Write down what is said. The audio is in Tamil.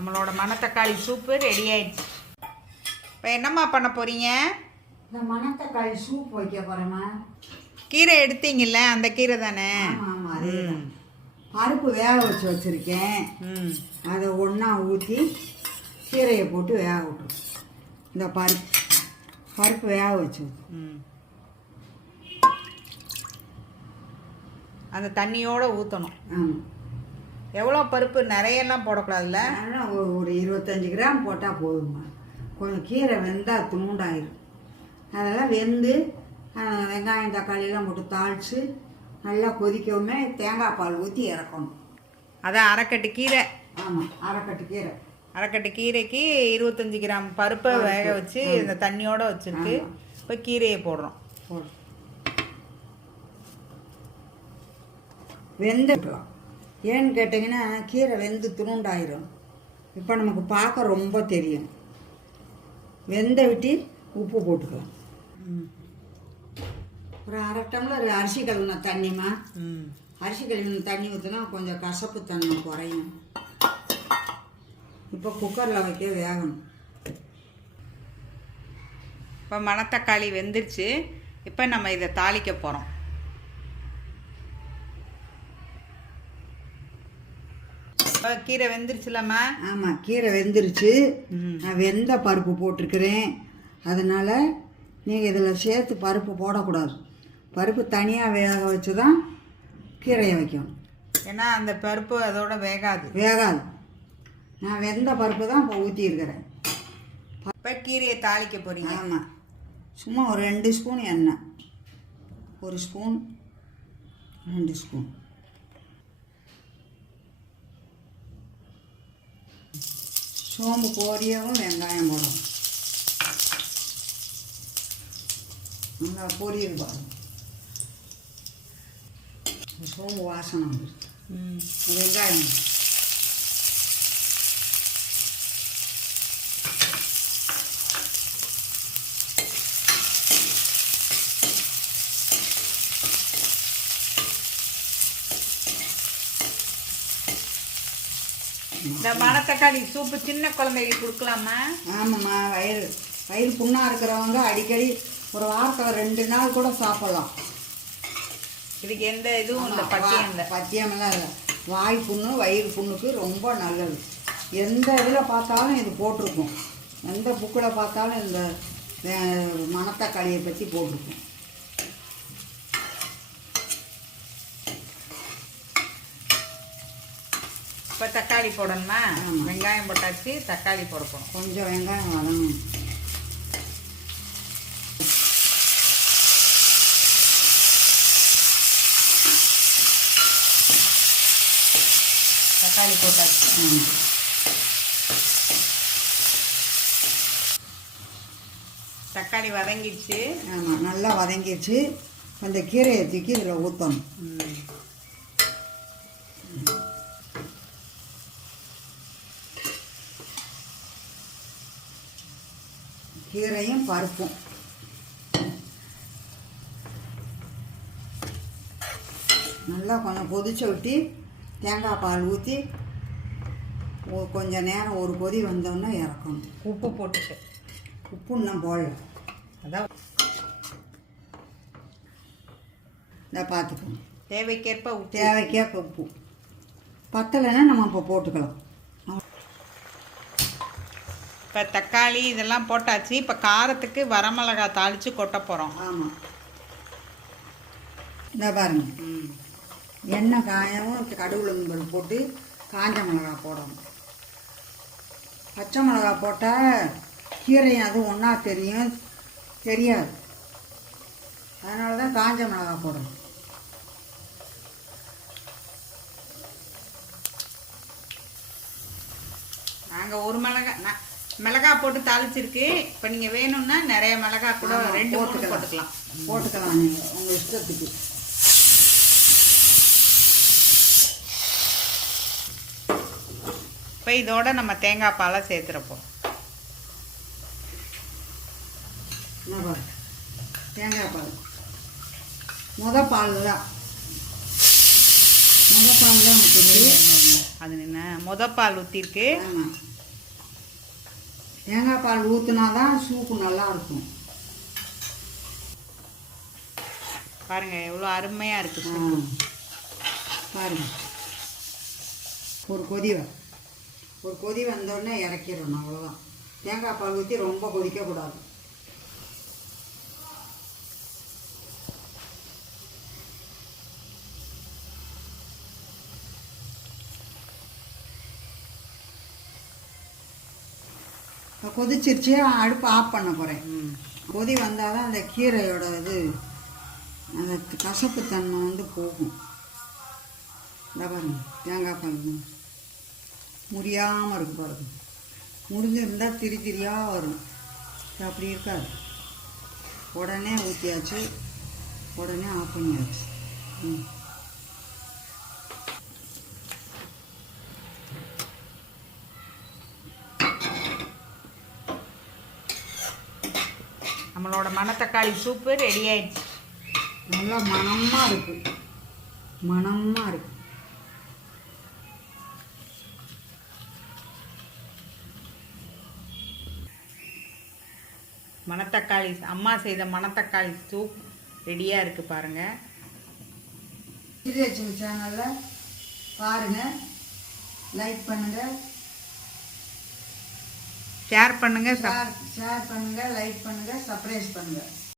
நம்மளோட மணத்தக்காளி சூப்பு ரெடி ஆயிடுச்சு. இப்போ என்னம்மா பண்ண போகிறீங்க? இந்த மணத்தக்காளி சூப் வைக்க போகிறேம்மா. கீரை எடுத்தீங்கல்ல, அந்த கீரை தானே? ஆமாம், அது பருப்பு வேக வச்சு வச்சுருக்கேன். அதை ஒன்றா ஊற்றி கீரையை போட்டு வேக விட்டுரும். இந்த பருப்பு வேக வச்சு அந்த தண்ணியோடு ஊற்றணும். ஆமாம். எவ்வளோ பருப்பு? நிறையெல்லாம் போடக்கூடாதுல்ல? அதனால் ஒரு 25 கிராம் போட்டால் போதும்மா. கொஞ்சம் கீரை வெந்தால் துண்டாயிடும். அதெல்லாம் வெந்து வெங்காயம் தக்காளியெல்லாம் போட்டு தாளித்து நல்லா கொதிக்கவுமே தேங்காய் பால் ஊற்றி இறக்கணும். அதான் அரைக்கட்டு கீரை. ஆமாம், அரைக்கட்டு கீரை. அரைக்கட்டு கீரைக்கு 25 கிராம் பருப்பை வேக வச்சு இந்த தண்ணியோடு வச்சுருக்கு. இப்போ கீரையை போடுறோம். வெந்துக்கலாம். ஏன்னு கேட்டிங்கன்னா கீரை வெந்து துணுண்டாயிரும். இப்போ நமக்கு பார்க்க ரொம்ப தெரியும். வெந்த விட்டு உப்பு போட்டுக்கலாம். ஒரு அரை டம்ளர் அரிசி கழுவின தண்ணிமா. அரிசி கழுவின தண்ணி ஊற்றினா கொஞ்சம் கசப்பு தன்மை குறையும். இப்போ குக்கரில் வைக்க வேகணும். இப்போ மணத்தக்காளி வெந்துருச்சு. இப்போ நம்ம இதை தாளிக்க போகிறோம். கீரை வெந்துருச்சுலம்மா? ஆமாம், கீரை வெந்துருச்சு. நான் வெந்த பருப்பு போட்டிருக்கிறேன். அதனால் நீங்கள் இதில் சேர்த்து பருப்பு போடக்கூடாது. பருப்பு தனியாக வேக வச்சு தான் கீரையை வைக்கணும். ஏன்னா அந்த பருப்பு அதோட வேகாது. நான் வெந்த பருப்பு தான் இப்போ ஊற்றிருக்கிறேன். இப்போ கீரையை தாளிக்க போகிறீங்க? ஆமாம். சும்மா ஒரு 2 ஸ்பூன் எண்ணெய், 1 ஸ்பூன், 2 ஸ்பூன். சோம்பு பொரியவும் வெங்காயம் போடணும். நல்லா பொரியுது பாருங்க. சோம்பு வாசனை வந்துடுது. வெங்காயம் இந்த மணத்தக்காளி சூப்பு சின்ன குழந்தைகளுக்கு கொடுக்கலாமா? ஆமாம்மா. வயிறு புண்ணாக இருக்கிறவங்க அடிக்கடி ஒரு வாரத்தில் 2 நாள் கூட சாப்பிட்லாம். இதுக்கு எந்த இதுவும் இல்லை, பத்தியம் இல்லை. பத்தியமெல்லாம் இல்லை. வாய் புண்ணு வயிறு புண்ணுக்கு ரொம்ப நல்லது. எந்த இதில் பார்த்தாலும் இது போட்டிருக்கும். எந்த புக்கில் பார்த்தாலும் இந்த மணத்தக்காளியை பற்றி போட்டிருக்கும். இப்போ தக்காளி போடணுமா? வெங்காயம் போட்டாச்சு, தக்காளி போட போகணும். கொஞ்சம் வெங்காயம் வதங்கணும். தக்காளி போட்டாச்சு. தக்காளி வதங்கிடுச்சு. ஆமாம், நல்லா வதங்கிடுச்சு. அந்த கீரையை தூக்கி இதில் ஊற்றணும். கீரையும் பருப்பும் நல்லா கொஞ்சம் கொதிச்சு விட்டு தேங்காய் பால் ஊற்றி கொஞ்சம் நேரம் ஒரு கொதி வந்தோன்னே இறக்கணும். உப்பு போட்டுட்டு. உப்பு இன்னும் போடல. அதான் இதை பார்த்துக்கணும். தேவைக்கேற்ப உப்பு. தேவைக்கேற்ப உப்பு. பத்தலைன்னா நம்ம இப்போ போட்டுக்கலாம். இப்போ தக்காளி இதெல்லாம் போட்டாச்சு. இப்போ காரத்துக்கு வரமிளகாய் தாளித்து கொட்ட போகிறோம். ஆமாம். இந்த பாருங்க, எண்ணெய் காயவும் கடுகுளும்பல் போட்டு காஞ்ச மிளகா போடணும். பச்சை மிளகா போட்டால் கீரையும் அது ஒன்றா தெரியாது. அதனால தான் காஞ்ச மிளகா போடணும். நாங்கள் ஒரு மிளகா போட்டு தாளிச்சிருக்கு. இப்போ நீங்கள் வேணும்னா நிறைய மிளகா கூட 2 போட்டுக்கலாம். நீங்கள் உங்கள் இஷ்டத்துக்கு. இப்போ இதோட நம்ம தேங்காய் பாலை சேர்த்துறப்போம். தேங்காய் பால் பால் தான் அது என்ன பால் ஊற்றிருக்கு. தேங்காய் பால் ஊற்றினா தான் சூப்பு நல்லா இருக்கும். பாருங்க எவ்வளோ அருமையா இருக்கு. பாருங்க ஒரு கொதி வந்தோடனே இறக்கிடணும், அவ்வளோதான். தேங்காய் பால் ஊற்றி ரொம்ப கொதிக்கக்கூடாது. இப்போ கொதிச்சிருச்சு, அடுப்பு ஆஃப் பண்ண போகிறேன். கொதி வந்தால் தான் அந்த கீரையோட இது அந்த கசப்பு தன்மை வந்து போகும். இந்த பாருங்க தேங்காய் பால் முறியாமல் இருக்கு பாருங்க. முறிஞ்சிருந்தால் திரியாக வரும். அப்படி இருக்காது. உடனே ஊற்றியாச்சு, உடனே ஆஃப் பண்ணியாச்சு. நம்மளோட மணத்தக்காளி சூப்பு ரெடி ஆயிடுச்சு. நல்லா மணமாக இருக்கு, மணமாக இருக்கு. மணத்தக்காளி அம்மா செய்த மணத்தக்காளி சூப் ரெடியாக இருக்குது பாருங்கள். சிறியச்சின் சேனலில் பாருங்கள், லைக் பண்ணுங்கள், ஷேர் பண்ணுங்கள், ஷேர் பண்ணுங்கள், லைக் பண்ணுங்கள், சப்ஸ்கிரைப் பண்ணுங்கள்.